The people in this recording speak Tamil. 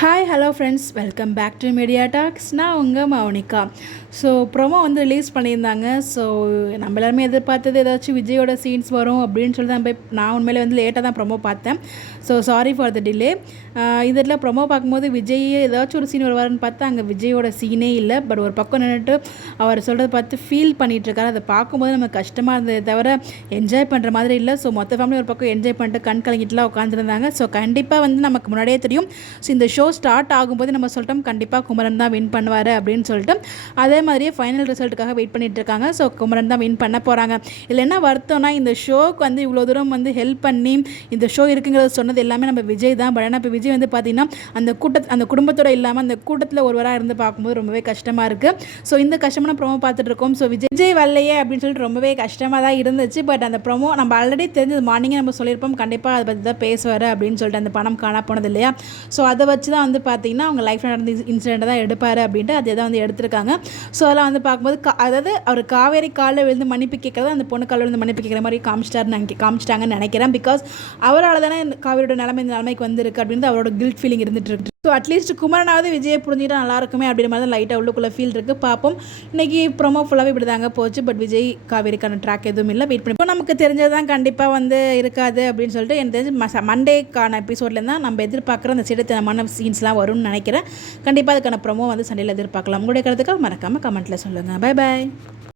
Hi hello friends, welcome back to Media Talks. நான் உங்கள் மௌனிகா. ஸோ ப்ரோமோ வந்து ரிலீஸ் பண்ணியிருந்தாங்க. ஸோ நம்ம எல்லாருமே எதிர்பார்த்தது ஏதாச்சும் விஜயோட சீன்ஸ் வரும் அப்படின்னு சொல்லி தான் நான் உண்மையிலே வந்து லேட்டாக தான் ப்ரோமோ பார்த்தேன். So sorry for the delay. இதில் ப்ரோமோ பார்க்கும்போது விஜய் ஏதாச்சும் ஒரு சீன் வருவாருன்னு பார்த்தா அங்கே விஜயோட சீனே இல்லை. பட் ஒரு பக்கம் நின்றுட்டு அவர் சொல்கிறத பார்த்து ஃபீல் பண்ணிகிட்ருக்காரு. அதை பார்க்கும்போது நமக்கு கஷ்டமாக இருந்ததை தவிர என்ஜாய் பண்ணுற மாதிரி இல்லை. ஸோ மொத்த ஃபேமிலி ஒரு பக்கம் என்ஜாய் பண்ணிட்டு கண் கலங்கிட்டுலாம் உட்காந்துருந்தாங்க. ஸோ கண்டிப்பாக வந்து நமக்கு முன்னாடியே தெரியும். ஸோ இந்த ஷோ ஸ்டார்ட் ஆகும்போது நம்ம சொல்லிட்டோம் கண்டிப்பாக குமரன் தான் வின் பண்ணுவார் அப்படின்னு சொல்லிட்டு. அதே மாதிரியே ஃபைனல் ரிசல்ட்டுக்காக வெயிட் பண்ணிட்டு இருக்காங்க. ஸோ குமரன் தான் வின் பண்ண போகிறாங்க. இதில் என்ன வருத்தம்னா, இந்த ஷோக்கு வந்து இவ்வளோ தூரம் வந்து ஹெல்ப் பண்ணி இந்த ஷோ இருக்குங்கிறத சொன்னது எல்லாமே நம்ம விஜய் தான். பட் ஆனால் இப்போ விஜய் வந்து பார்த்திங்கன்னா அந்த குடும்பத்தோடு இல்லாமல் அந்த கூட்டத்தில் ஒருவராக இருந்து பார்க்கும்போது ரொம்பவே கஷ்டமாக இருக்குது. ஸோ இந்த கஷ்டமான ப்ரோமோ பார்த்துட்டு இருக்கோம். ஸோ விஜய் வரலையே அப்படின்னு சொல்லிட்டு ரொம்பவே கஷ்டமாக தான் இருந்துச்சு. பட் அந்த ப்ரோமோ நம்ம ஆல்ரெடி தெரிஞ்சது, மார்னிங்கே நம்ம சொல்லியிருப்போம் கண்டிப்பாக அதை பற்றி தான் பேசுவார் அப்படின்னு சொல்லிட்டு, அந்த பணம் காண போனது இல்லையா. ஸோ அதை வச்சு தான் வந்து பார்த்திங்கன்னா அவங்க லைஃப்பில் நடந்த இன்சிடெண்ட்டை தான் எடுப்பார் அப்படின்ட்டு அதே தான் வந்து எடுத்திருக்காங்க. ஸோ அதெல்லாம் வந்து பார்க்கும்போது அதாவது அவர் காவேரி காலில் விழுந்து மன்னிப்பு கேட்குறது, அந்த பொண்ணு காலில் விழுந்து மன்னிப்பு கேட்குற மாதிரி காமிச்சிட்டாங்கன்னு நினைக்கிறேன். பிகாஸ் அவரால் தானே காவேரியோட நிலைமை இந்த நிலைமைக்கு வந்துருக்கு அப்படின்னு அவரோட கில்ட் ஃபீலிங் இருந்துட்டு இருக்கு. ஸோ அட்லீஸ்ட் குமரனாவது விஜயை புரிஞ்சுக்கிட்டா நல்லா இருக்குமே அப்படின்ற மாதிரி தான் லைட்டாக உள்ளுக்குள்ளே ஃபீல் இருக்குது. பார்ப்போம். இன்றைக்கி ப்ரோமோ ஃபுல்லாகவே இப்படி தாங்க போச்சு. பட் விஜய் காவேரிக்கான ட்ராக் எதுவும் இல்லை. வெயிட் பண்ணி இப்போ நமக்கு தெரிஞ்சது தான் கண்டிப்பாக வந்து இருக்காது அப்படின்னு சொல்லிட்டு எனக்கு தெரிஞ்சு மண்டேக்கான எபிசோட்லேருந்து தான் நம்ம எதிர்பார்க்குற அந்த சிறுத்தனமான சீன்ஸ்லாம் வரும்னு நினைக்கிறேன். கண்டிப்பாக அதுக்கான ப்ரோமோ வந்து சண்டேல எதிர்பார்க்கலாம். உங்களுடைய கருத்துக்கள் மறக்காமல் கமெண்ட்டில் சொல்லுங்கள். Bye bye.